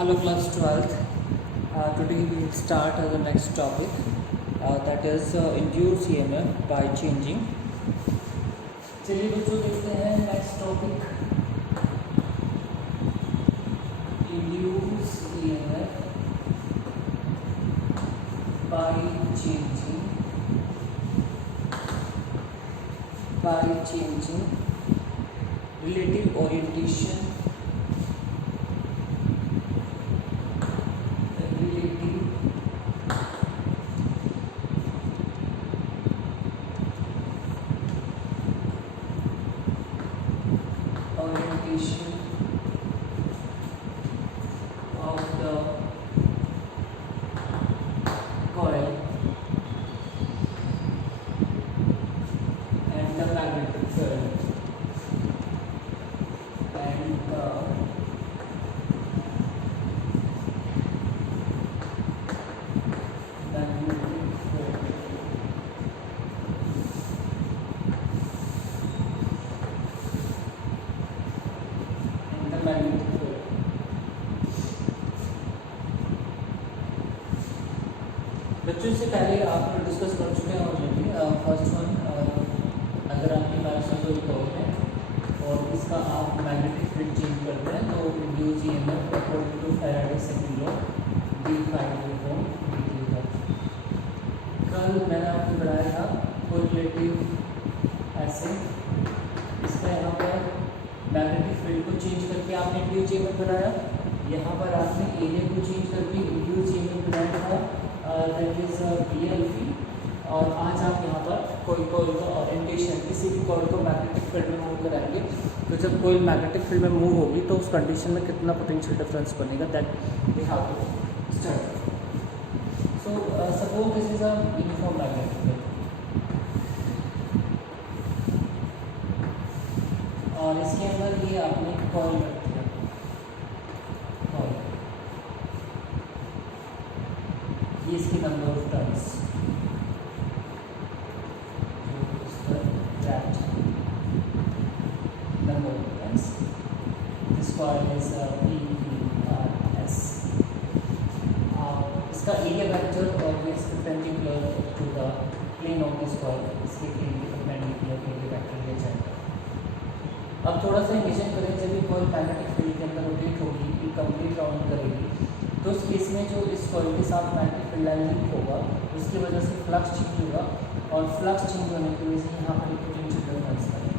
Hello class 12th. Today we will start the next topic that is induced EMF by changing. चलिए बच्चों देखते हैं next topic induced EMF by changing relative orientation of the coil and the magnetic field and the magnetic field and the magnetic field. बच्चों से पहले आप discuss कर चुके हैं ऑलरेडी फर्स्ट वन अगर आपके पास कोई कॉइल है और इसका आप मैग्नेटिक फील्ड चेंज करते हैं तो induce EMF according to Faraday second law d∅dt है। कल मैंने आपको बताया था कोरिलेटिव ऐसे इसका यहाँ पर मैग्नेटिक फील्ड को चेंज करके आपने इंड्यूस ईएमएफ बनाया, यहाँ पर आपने एरिया को चेंज करके इंड्यूस ईएमएफ बनाया था दैट इज BLV। और आज आप यहाँ पर कोई कॉइल का ओरिएंटेशन किसी भी कॉइल को मैग्नेटिक फील्ड में मूव कराएंगे तो जब कोई मैग्नेटिक फील्ड में मूव होगी तो उस कंडीशन में कितना पोटेंशियल डिफरेंस बनेगा that we have to study. So suppose this is a uniform magnetic field और इसके अंदर ये आपने कॉइल रख दिया, कॉइल ये इसकी number of turns number of turns. This coil is PERS. इसका area vector always perpendicular to the plane of this coil. इसके plane के perpendicular एरिया वेक्टर लिया जाएगा। अब थोड़ा सा इमेजिन करें जब ये कॉइल मैग्नेटिक फील्ड के अंदर रोटेट होगी, ये कंप्लीट राउंड करेगी, तो उस केस में जो इस कॉइल के साथ मैग्नेटिक फील्ड लाइन लिंक होगा उसकी वजह से फ्लक्स चेंज होगा और फ्लक्स चेंज होने की वजह से यहाँ पर एक पोटेंशियल डिफरेंस बनेगा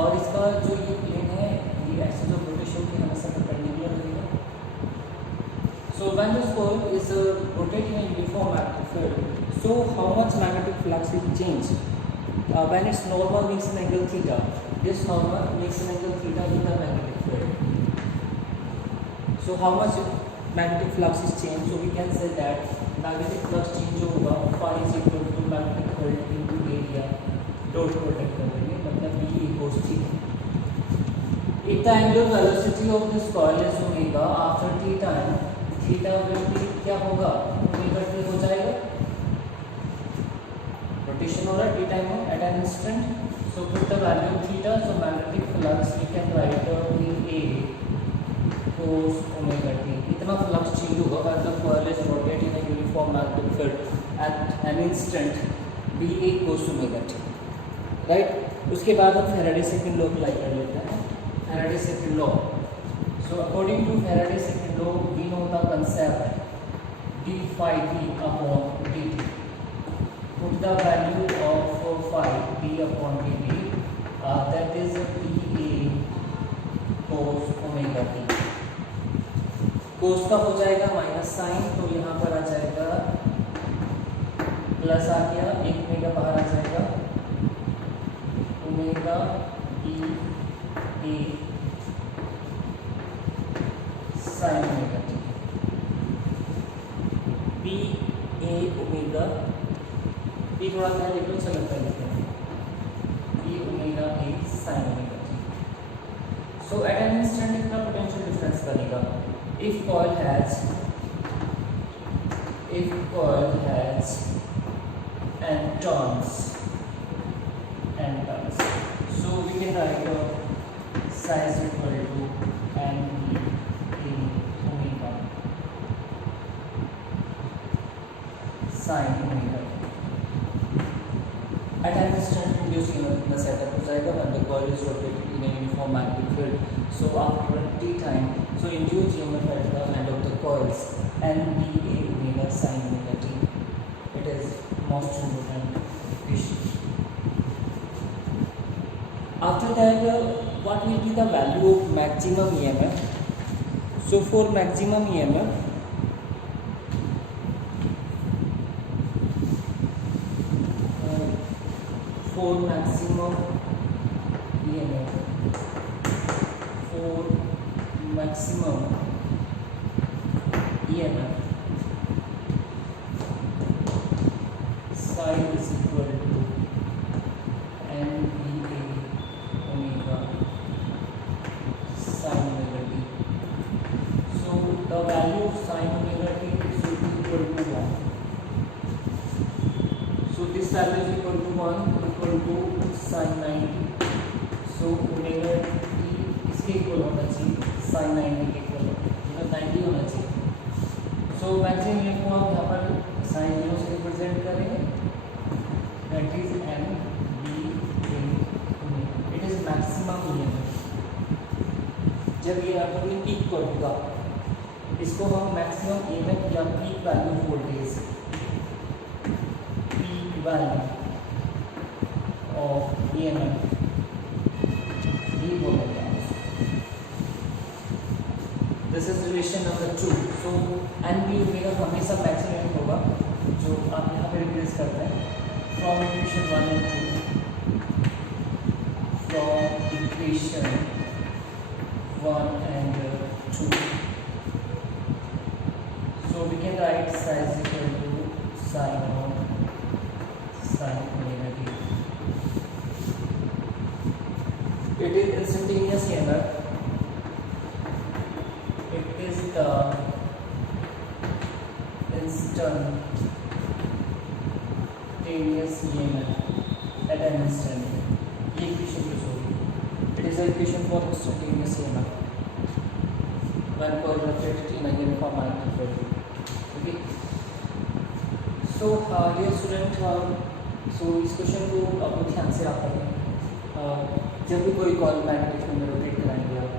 और इसका जो ये प्लेन है ये एक्सिस ऑफ रोटेशन की हमेशा परपेंडिकुलर रहेगा। So when this coil is rotating in uniform magnetic field, so how much magnetic flux is change when it's normal makes an angle theta, this normal makes an angle theta in the magnetic field. So how much magnetic flux is change, so we can say that magnetic flux change जो होगा phi is equal to magnetic field into area dot product कर देंगे, मतलब ये equals थी। If the angular velocity of this coil is omega, after t time theta will be क्या होगा, omega t हो जाएगा, रोटेशन हो रहा है t time at an instant, so put the value of theta, so magnetic flux we can write A cos omega t। इतना flux change होगा when the coil is rotating in a uniform magnetic field at an instant BA cos omega t, right. उसके बाद हम Faraday second law apply कर लेते हैं, Faraday second law. So according to Faraday second law we know the concept d∅d upon dt, put the value of phi d upon dt that is BA cos omega t। cos का हो जाएगा minus sign, तो यहाँ पर आ जाएगा plus आ गया, एक omega बाहर आ जाएगा, omega e sin omega t, b a omega, ये थोड़ा सा लिख लो, अच्छा लगता है लिखने में, b omega a sin omega t। So at an instant इतना पोटेंशियल डिफरेंस बनेगा if coil has and turns, so we can write psi is equal to and At an instant induced EMF in the setup हो जाएगा when the coil is rotated in a uniform magnetic field. So after t time, so induced EMF at the end of the coils NBA omega sin omega t. It is most important equation. After that, what will be the value of maximum EMF? So for maximum EMF, for maximum EMF, for maximum EMF, psi is equal to NBA omega sin omega t. So the value of sin omega t is equal to 1. So this value is equal to 1 equal to sin 90. So omega t इसके equal होना चाहिए sin 90 के equal होगा 90 होना चाहिए. So maximum ये को आप यहाँ पर sin 0 से रिप्रेजेंट करेंगे, that is m b a omega. It is maximum EMF. जब ये यहाँ पर पीक पर होगा, इसको हम मैक्सिमम EMF या peak value voltage value of EMF भी बोलेंगे. This is relation number 2. So NB omega हमेशा मैक्सिमम होगा जो आप यहाँ पे रिप्लेस करते हैं from equation 1 and 2. From equation 1 and 2. So we can write psi is equal to sin of sin omega t. It is instantaneous EMF. It is the instantaneous EMF at an instant. ये equation use होगी. It is the equation for instantaneous EMF when coil rotated in a uniform magnetic field. Okay. So dear student, so इस question को अपने ध्यान से आप पढ़ें. जब भी कोई कॉल मैग्नेटिक फील्ड में रोटेट कराएंगे आप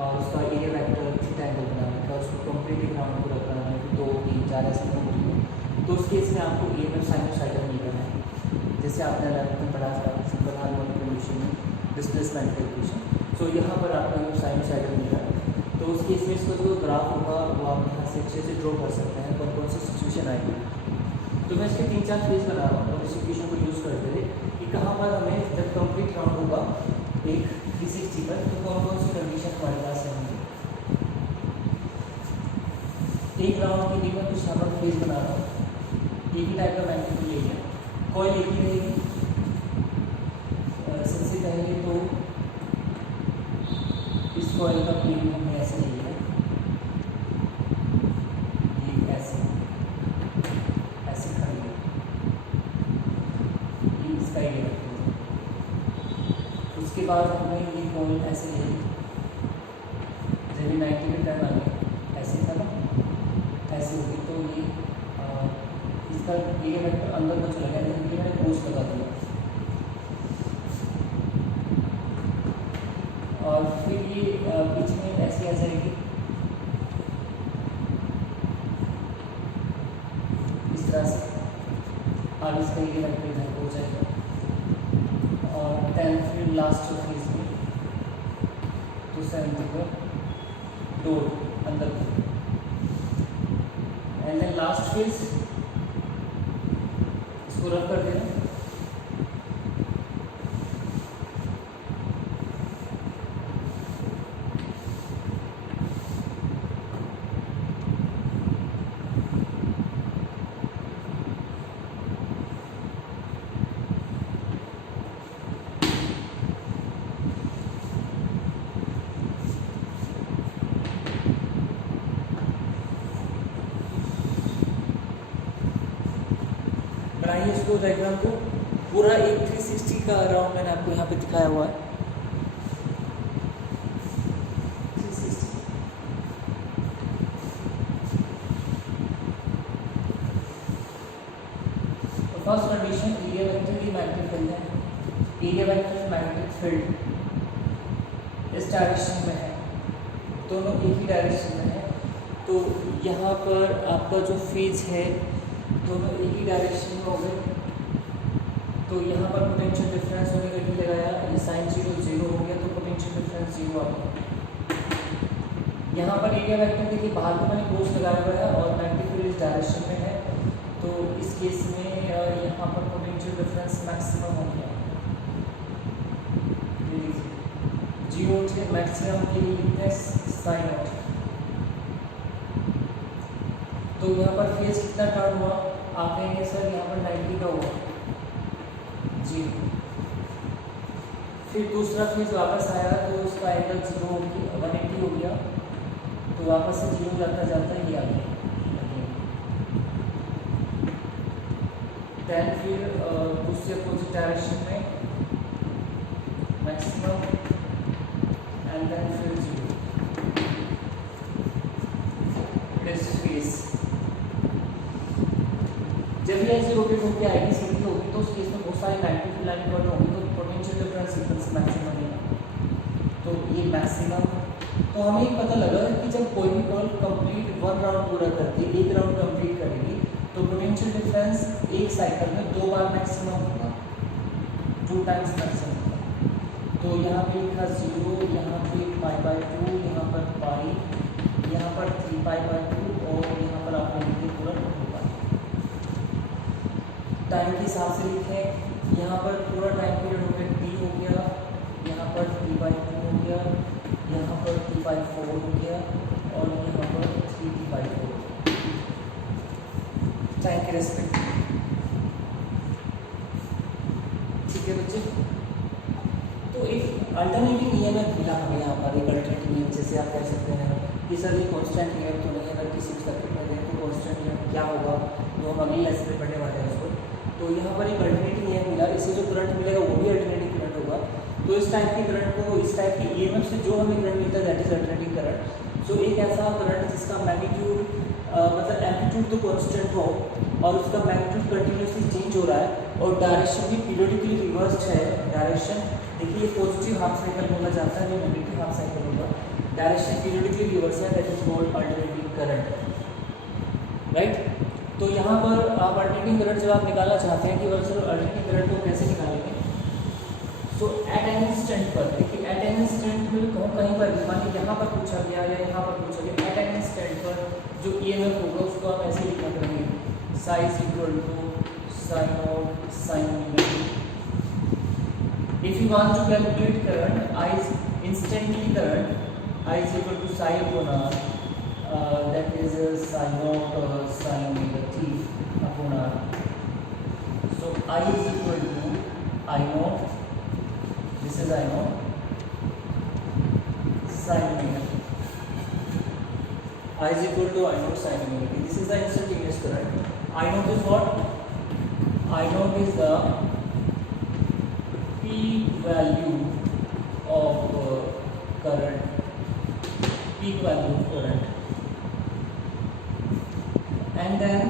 और उसका एरिया वेक्टर थीटा एंगल बनाने का, उसको कंप्लीटली ग्राउंड पूरा कराना है 2 3 4 ऐसे कंप्लीट, तो उस केस में आपको EMF साइनोसाइडल मिलना है. जैसे आपने 11th में पढ़ा था प्रधान कंडीशन में डिस्प्लेसमेंट का इक्वेशन. सो यहाँ पर आपको साइनोसाइडल मिल रहा है, तो उस केस में इसका जो ग्राफ होगा वो आप यहाँ से अच्छे से ड्रॉ कर सकते हैं कौन कौन सी सिचुएशन आएगी. तो मैं इसके 3-4 फेज बना रहा हूँ और इस इक्वेशन को यूज़ करते हुए कि कहाँ पर हमें जब कंप्लीट राउंड होगा एक 360 पर, तो कौन कौन सी कंडीशन हमारे पास होंगी. एक राउंड के लिए मैं कुछ यहाँ पर फेज बना रहा हूँ. एक ही टाइप का मैग्नेटिक फील्ड है, कॉइल एक ही रहेगी. सबसे पहले तो इस कॉइल का प्लेन हमने ऐसे लिया है, ये ऐसे ऐसे खड़ी है, ये इसका एरिया रखते हैं. उसके बाद हमने ये कॉइल ऐसे ले ली, जब 90 के टर्न आ गया ऐसे था ना, ऐसे होगी तो ये इसका एरिया वेक्टर अंदर को चला गया, लेकिन ये मैंने कोस बता दिया. और फिर ये बीच में ऐसे आ जाएगी इस तरह से, आगे इसका एरिया वेक्टर इधर हो जाएगा. और 10 फिर लास्ट फेज में तो 7 पर डोर अंदर को, एंड देन लास्ट फेज इसको रब कर देना. बनाइए इसको डायग्राम को पूरा एक 360 का राउंड मैंने आपको यहाँ पे दिखाया हुआ है. 360. तो फर्स्ट कंडीशन एरिया वेक्टर की मैग्नेटिक फील्ड है एरिया वेक्टर मैग्नेटिक फील्ड इस डायरेक्शन में है, दोनों एक ही डायरेक्शन में है, तो यहाँ पर आपका जो फेज है दोनों एक ही डायरेक्शन में हो गए, तो यहाँ पर पोटेंशियल डिफरेंस होने का डी लगाया, ये साइन 0 0 हो गया, तो पोटेंशियल डिफरेंस 0 आ गया। यहाँ पर एरिया वेक्टर देखिए बाहर को मैंने क्लोज लगाया हुआ है और मैग्नेटिक फील्ड इस डायरेक्शन में है, तो इस केस में यहाँ पर पोटेंशियल डिफरेंस मैक्सिमम हो गया। जीरो से मैक्सिमम के लिए लिखते हैं साइन नॉट। तो यहाँ पर फेज कितना टर्न हुआ, आप कहेंगे सर यहाँ पर 90 का हुआ जी। फिर दूसरा फेज वापस आया तो उसका एंगल 0 हो गया, 180 हो गया, तो वापस से 0 जाता जाता ये आ गया। देन फिर दूसरे अपोजिट डायरेक्शन में मैक्सिमम एंड देन फिर 0 दिस फेज। जब ये ऐसे रोटेट होकर आएगी सीधी होगी तो उस केस में बहुत सारे मैग्नेटिक फील्ड लाइन बने होंगे, तो पोटेंशियल डिफरेंस इक्वल्स मैक्सिमम है, तो ये मैक्सिमम। तो हमें एक पता लगा कि जब कोई भी बॉल कंप्लीट 1 राउंड पूरा करती है, 1 राउंड कंप्लीट करेगी, तो पोटेंशियल डिफरेंस एक साइकिल में 2 बार मैक्सिमम होगा, 2 टाइम्स मैक्सिमम होगा। तो यहाँ पे लिखा 0, यहाँ पे π/2, यहाँ पर पाई, यहाँ पर 3π/2 और यहाँ पर आपने लिखे पूरा 2π। टाइम के हिसाब से लिखें, यहाँ पर पूरा टाइम पीरियड हो गया t हो गया, यहाँ पर 3/2 हो गया, यहाँ पर 3/4 हो गया और यहाँ पर 3t/4 हो गया टाइम के रेस्पेक्ट। ठीक है बच्चे, तो एक अल्टरनेटिव ईएमएफ मिला हमें यहाँ पर, एक अल्टरनेटिव ईएमएफ जैसे आप कह सकते हैं कि सर ये कांस्टेंट ईएमएफ तो नहीं है, अगर किसी भी सर्किट में दें तो कांस्टेंट ईएमएफ क्या होगा, जो हम अगले लेसन में पढ़ने वाले हैं उसको। तो यहाँ पर एक अल्टरनेटिव ईएमएफ मिला, इससे जो करंट मिलेगा वो भी अल्टरनेटिव करंट होगा। तो इस टाइप की करंट को, इस टाइप की ईएमएफ से जो हमें करंट मिलता है दैट इज अल्टरनेटिव करंट। सो एक ऐसा करंट जिसका मैग्नीट्यूड मतलब एम्पलीट्यूड तो कांस्टेंट हो और उसका मैग्नीट्यूड कंटिन्यूसली चेंज हो रहा है और डायरेक्शन भी पीरियडिकली रिवर्स्ड है। डायरेक्शन देखिए पॉजिटिव हाफ साइकिल बोला जाता है, ये नेगेटिव हाफ साइकिल होगा, डायरेक्शन पीरियडिकली रिवर्स है, that is called alternative current, right. तो यहाँ पर आप अल्टरनेटिव करंट जब आप निकालना चाहते हैं कि सर अल्टरनेटिव करंट को कैसे निकालेंगे, तो एट एन इंस्टेंट पर देखिए, एट एन इंस्टेंट में कहीं पर भी मानिए यहाँ पर पूछा गया या यहाँ पर पूछा गया, एट एन इंस्टेंट पर जो ईएमएफ होगा उसको आप ऐसे लिखा करेंगे, psi is equal to sine of sine omega. If you want to calculate current, I is instantly current, I is equal to sine upon R, that is sine of sine omega t upon R. So I is equal to I naught, this is I naught sin omega t. I is equal to I naught sin omega t. This is the instantaneous current. I naught is what? I naught is the peak value of current. Peak value of current. And then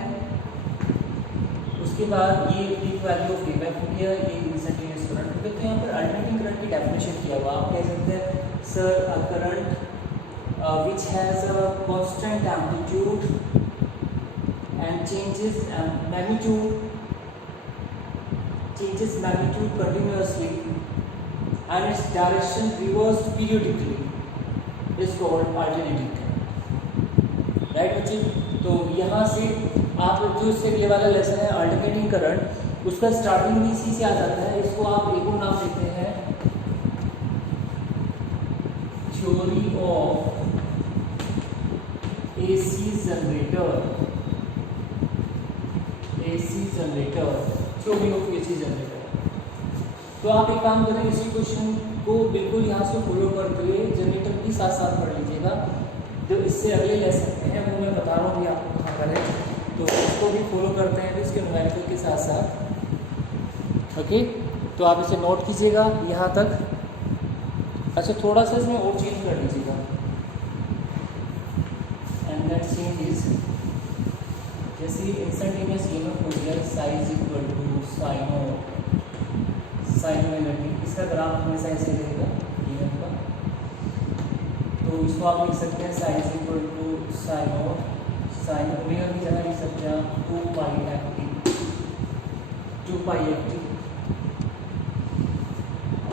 उसके बाद ये peak value of EMF हो गया, ये instantaneous current हो गया। तो यहाँ पर अल्टरनेटिव करंट की डेफिनेशन किया हुआ, आप कह सकते हैं sir a current which has a constant amplitude and changes magnitude continuously and its direction reversed periodically is called alternating current, right बच्चे। तो यहाँ से आप जो इससे अगले वाला लेसन है अल्टरनेटिंग करंट, उसका स्टार्टिंग भी इसी से आ जाता है। इसको आप एक और नाम देते हैं theory of AC generator, AC generator, theory of AC generator. तो आप एक काम करें, इसी क्वेश्चन को बिल्कुल यहाँ से फॉलो करते हुए जनरेटर के साथ साथ पढ़ लीजिएगा। जो इससे अगले लेसन में है वो मैं बता रहा हूँ भी आपको कहाँ पर है, तो इसको भी फॉलो करते हैं तो इसके न्यूमेरिकल के साथ साथ, ओके। तो आप इसे नोट कीजिएगा यहाँ तक। अच्छा थोड़ा सा इसमें और चेंज कर लीजिएगा, एंड दैट चेंज इज जैसे इंस्टेंटेनियस ईएमएफ हो गया psi is equal to sine of sine omega t, इसका ग्राफ हमेशा ऐसे रहेगा ईएमएफ का। तो इसको आप लिख सकते हैं sine is equal to sine of sine omega की जगह लिख सकते हैं आप 2 पाई एफ टी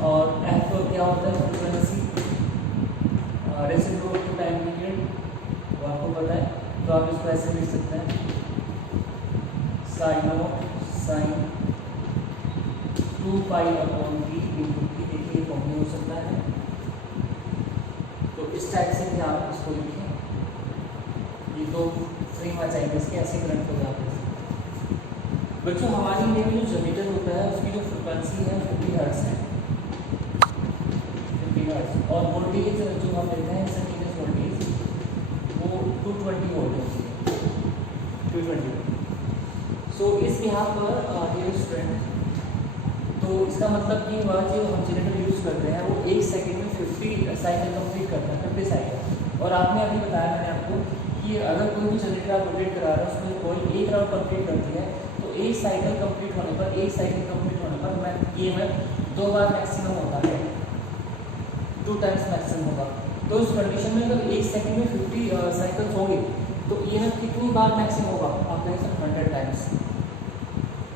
और एफ क्या होता है फ्रीक्वेंसी रेसिप्रोकल टाइम पीरियड वो आपको पता है, तो आप इसको ऐसे लिख सकते हैं sine of sine 2 pi upon t into t. देखिए फॉर्मूला हो सकता है, तो इस टाइप से भी आप इसको लिखें। ये दो फ्रेम आ जाएंगे इसके, ऐसे करंट को जाते हैं। बच्चों हमारे इंडिया में जो जनरेटर होता है उसकी जो फ्रिक्वेंसी है 50 हर्ट्ज है, 50 हर्ट्ज, और वोल्टेज जो हम लेते हैं इंस्टेंटेनियस वोल्टेज वो 220 वोल्ट होती है, 220 वोल्ट। सो इस यहाँ पर डियर स्टूडेंट, तो इसका मतलब कि वह जो हम जनरेटर यूज़ करते हैं वो 1 सेकंड में 50 साइकिल कंप्लीट करता है, 50 साइकिल। और आपने अभी बताया मैंने आपको कि अगर कोई भी जनरेटर आप रोटेट करा रहे हैं उसमें कोई 1 राउंड कंप्लीट करती है, तो 1 साइकिल कंप्लीट होने पर ईएमएफ 2 बार मैक्सिमम होता है, 2 टाइम्स मैक्सिमम होगा। तो उस कंडीशन में अगर 1 सेकंड में 50 साइकिल्स होंगे तो ईएमएफ कितनी बार मैक्सिमम होगा, आप कह सकते 100 टाइम्स।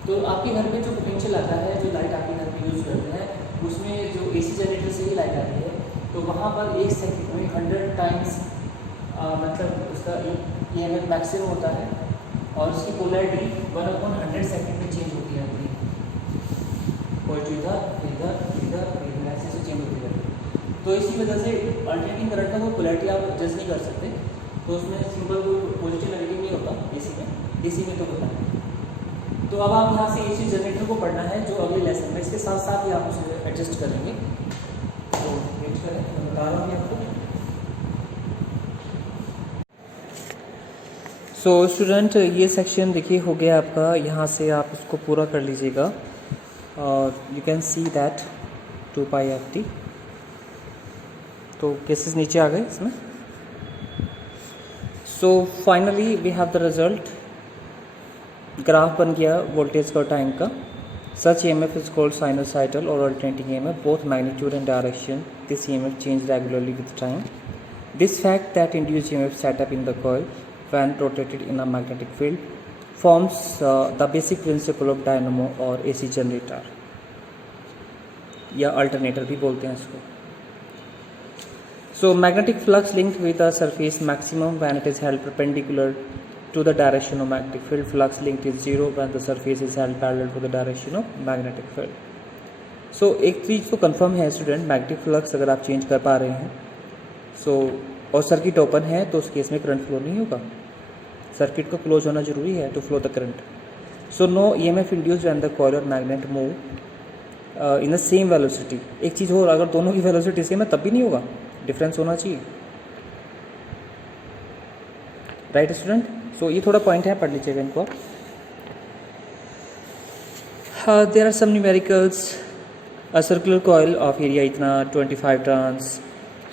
तो आपके घर में जो पोटेंशियल आता है, जो लाइट आपके घर में यूज़ करते हैं, उसमें जो एसी जनरेटर से ही लाइट आती है, तो वहाँ पर 1 सेकंड में 100 टाइम्स मतलब उसका ईएमएफ मैक्सिमम होता है, और उसकी पोलैरिटी 1/100 सेकंड में चेंज होती रहती है, पॉजिटिव इधर इधर इधर इधर ऐसे चेंज होती रहती है। तो इसी वजह से अल्टरनेटिंग करंट का वो पोलैरिटी आप एडजस्ट नहीं कर सकते, तो उसमें सिंपल वो पॉजिटिव नेगेटिव नहीं होता एसी में तो होता है। तो अब आप यहाँ से एसी जनरेटर को पढ़ना है जो अगले लेसन में, इसके साथ साथ ही आप उसे एडजस्ट करेंगे। तो नेक्स्ट करें, मैं बता रहा हूँ आपको। सो स्टूडेंट ये सेक्शन देखिए हो गया आपका, यहाँ से आप उसको पूरा कर लीजिएगा। You can see that 2 pi f t, तो केसेस नीचे आ गए इसमें। So finally we have the result, graph बन गया वोल्टेज और टाइम का। Such EMF is called sinusoidal और alternating EMF, both magnitude and direction. This EMF change regularly with time. This fact that induced EMF set up in the coil when rotated in a magnetic field forms the basic principle of dynamo or AC generator, या alternator भी बोलते हैं इसको। So magnetic flux linked with a surface maximum when it is held perpendicular to the direction of magnetic field. Flux linked is 0 when the surface is held parallel to the direction of magnetic field. So एक चीज़ तो confirm है student, magnetic flux अगर आप change कर पा रहे हैं और सर्किट ओपन है तो उस केस में करंट फ्लो नहीं होगा। सर्किट को क्लोज होना जरूरी है to flow the current. So no EMF induced when the coil और magnet move in the same velocity. एक चीज़ और, अगर दोनों की वेलोसिटी सेम है तब भी नहीं होगा, डिफरेंस होना चाहिए, राइट स्टूडेंट। सो ये थोड़ा पॉइंट है, पढ़ लीजिएगा इनको। There are some numericals, a circular coil of area इतना 25 turns,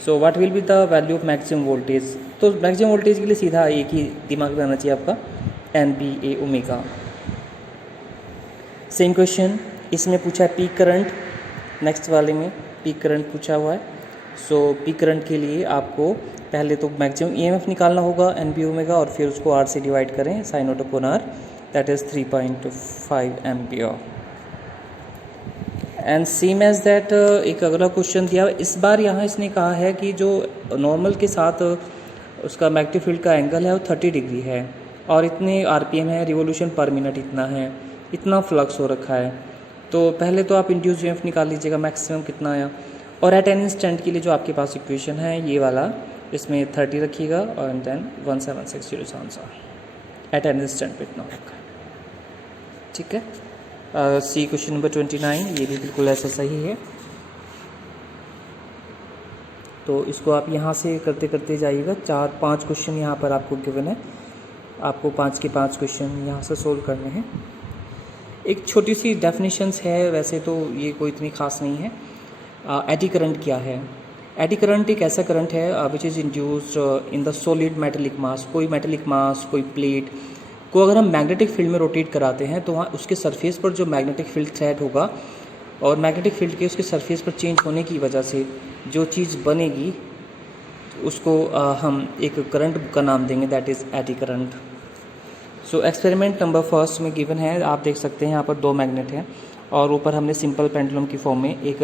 so what will be the value of maximum voltage. तो मैक्सिमम वोल्टेज के लिए सीधा एक ही दिमाग में आना चाहिए आपका, NBA ओमेगा। सेम क्वेश्चन इसमें पूछा है पीक करंट, नेक्स्ट वाले में पीक करंट पूछा हुआ है। सो पीक करंट के लिए आपको पहले तो मैक्सिमम EMF निकालना होगा NBA ओमेगा, और फिर उसको R से डिवाइड करें, sine naught upon R, that is 3.5 ampere. And same as that एक अगला क्वेश्चन दिया, इस बार यहाँ इसने कहा है कि जो नॉर्मल के साथ उसका मैग्नेटिक फील्ड का एंगल है वो 30 डिग्री है, और इतने RPM है, रिवोल्यूशन पर मिनट इतना है, इतना फ्लक्स हो रखा है। तो पहले तो आप इंड्यूस EMF निकाल लीजिएगा मैक्सिमम कितना आया, और एट एन इंस्टेंट के लिए जो आपके पास इक्वेशन है ये वाला, इसमें 30 रखिएगा और then 176 answer at an instant पे इतना रखा, ठीक है। सी क्वेश्चन नंबर 29, ये भी बिल्कुल ऐसा सही है। तो इसको आप यहाँ से करते करते जाइएगा, 4-5 क्वेश्चन यहाँ पर आपको गिवन है, आपको 5 के 5 क्वेश्चन यहाँ से सोल्व करने हैं। एक छोटी सी डेफिनेशंस है, वैसे तो ये कोई इतनी खास नहीं है। एडी करंट क्या है? एडी करंट एक ऐसा करंट है which is induced in the solid metallic mass. कोई मेटेलिक मास, कोई प्लेट को अगर हम मैग्नेटिक फील्ड में रोटेट कराते हैं तो वहाँ उसके सरफेस पर जो मैग्नेटिक फील्ड थ्रेड होगा और मैग्नेटिक फील्ड के उसके सरफेस पर चेंज होने की वजह से जो चीज़ बनेगी उसको हम एक करंट का नाम देंगे, that is eddy current. So experiment number first में गिवन है, आप देख सकते हैं यहाँ पर 2 मैग्नेट हैं और ऊपर हमने सिंपल पेंडुलम की फॉर्म में एक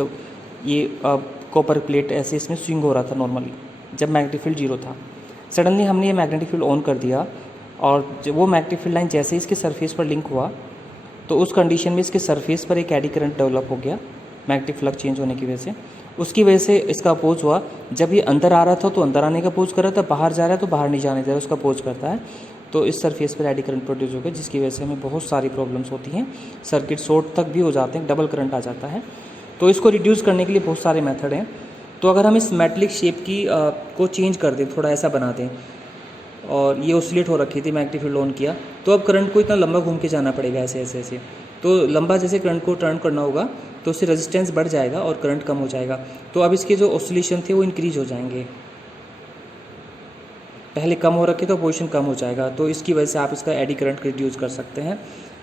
ये कॉपर प्लेट ऐसे इसमें स्विंग हो रहा था नॉर्मली जब मैग्नेटिक फील्ड 0 था। सडनली हमने ये मैग्नेटिक फील्ड ऑन कर दिया और जब वो मैग्नेटिक फील्ड लाइन जैसे इसके सरफेस पर लिंक हुआ तो उस कंडीशन में इसके सरफेस पर एक एडी करंट डेवलप हो गया मैग्नेटिक फ्लक्स चेंज होने की वजह से। उसकी वजह से इसका अपोज हुआ, जब ये अंदर आ रहा था तो अंदर आने का अपोज कर रहा था, बाहर जा रहा है तो बाहर नहीं जाने दे रहा, उसका अपोज करता है। तो इस सरफेस पर एडी करंट प्रोड्यूस हो गया जिसकी वजह से हमें बहुत सारी प्रॉब्लम्स होती हैं, सर्किट शॉर्ट तक भी हो जाते हैं, डबल करंट आ जाता है। तो इसको रिड्यूस करने के लिए बहुत सारे मेथड हैं। तो अगर हम इस मेटलिक शेप की को चेंज कर दें, थोड़ा ऐसा बना दें, और ये ऑसिलेट हो रखी थी, मैग्नेटिक फील्ड ऑन किया तो अब करंट को इतना लंबा घूम के जाना पड़ेगा ऐसे ऐसे ऐसे, तो लंबा जैसे करंट को टर्न करना होगा तो उससे रेजिस्टेंस बढ़ जाएगा और करंट कम हो जाएगा। तो अब इसके जो ऑसिलेशन थे वो इंक्रीज हो जाएंगे, पहले कम हो रखे तो पोजीशन कम हो जाएगा। तो इसकी वजह से आप इसका एडी करंट रिड्यूस कर सकते हैं।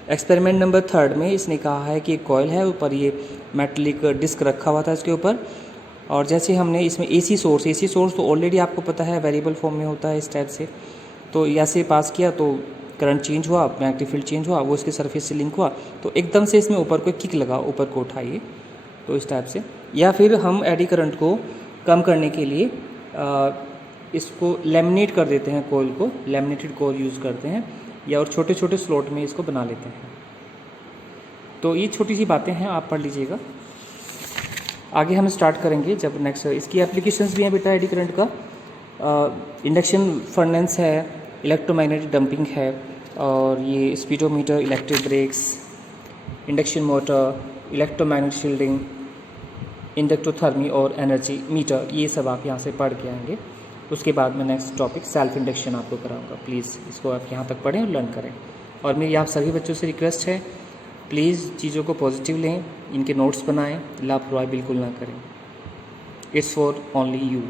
एक्सपेरिमेंट नंबर 3 में इसने कहा है कि एक कॉइल है, ऊपर ये मेटलिक डिस्क रखा हुआ था इसके ऊपर, और जैसे हमने इसमें एसी सोर्स तो ऑलरेडी आपको पता है वेरिएबल फॉर्म में होता है इस टाइप से, तो ऐसे पास किया तो करंट चेंज हुआ, मैग्नेटिक फील्ड चेंज हुआ, वो इसके सरफेस से लिंक हुआ तो एकदम से इसमें ऊपर को किक लगा, ऊपर को उठाइए, तो इस टाइप से। या फिर हम एडी करंट को कम करने के लिए इसको लेमिनेट कर देते हैं, कोयल को लेमिनेटेड कोयल यूज़ करते हैं, या और छोटे छोटे स्लॉट में इसको बना लेते हैं। तो ये छोटी सी बातें हैं, आप पढ़ लीजिएगा। आगे हम स्टार्ट करेंगे जब नेक्स्ट, इसकी एप्लीकेशंस भी हैं बेटा एडी करंट का। इंडक्शन फर्नेंस है, इलेक्ट्रोमैग्नेटिक डंपिंग है, और ये speedometer, electric brakes, induction motor, electromagnetic shielding, inductothermy और एनर्जी मीटर, ये सब आप यहाँ से पढ़ के आएंगे। उसके बाद में नेक्स्ट टॉपिक सेल्फ इंडक्शन आपको कराऊंगा। प्लीज़ इसको आप यहाँ तक पढ़ें और लर्न करें। और मेरी आप सभी बच्चों से रिक्वेस्ट है, प्लीज़ चीज़ों को पॉजिटिव लें, इनके नोट्स बनाएं, लापरवाही बिल्कुल ना करें। It's for only you.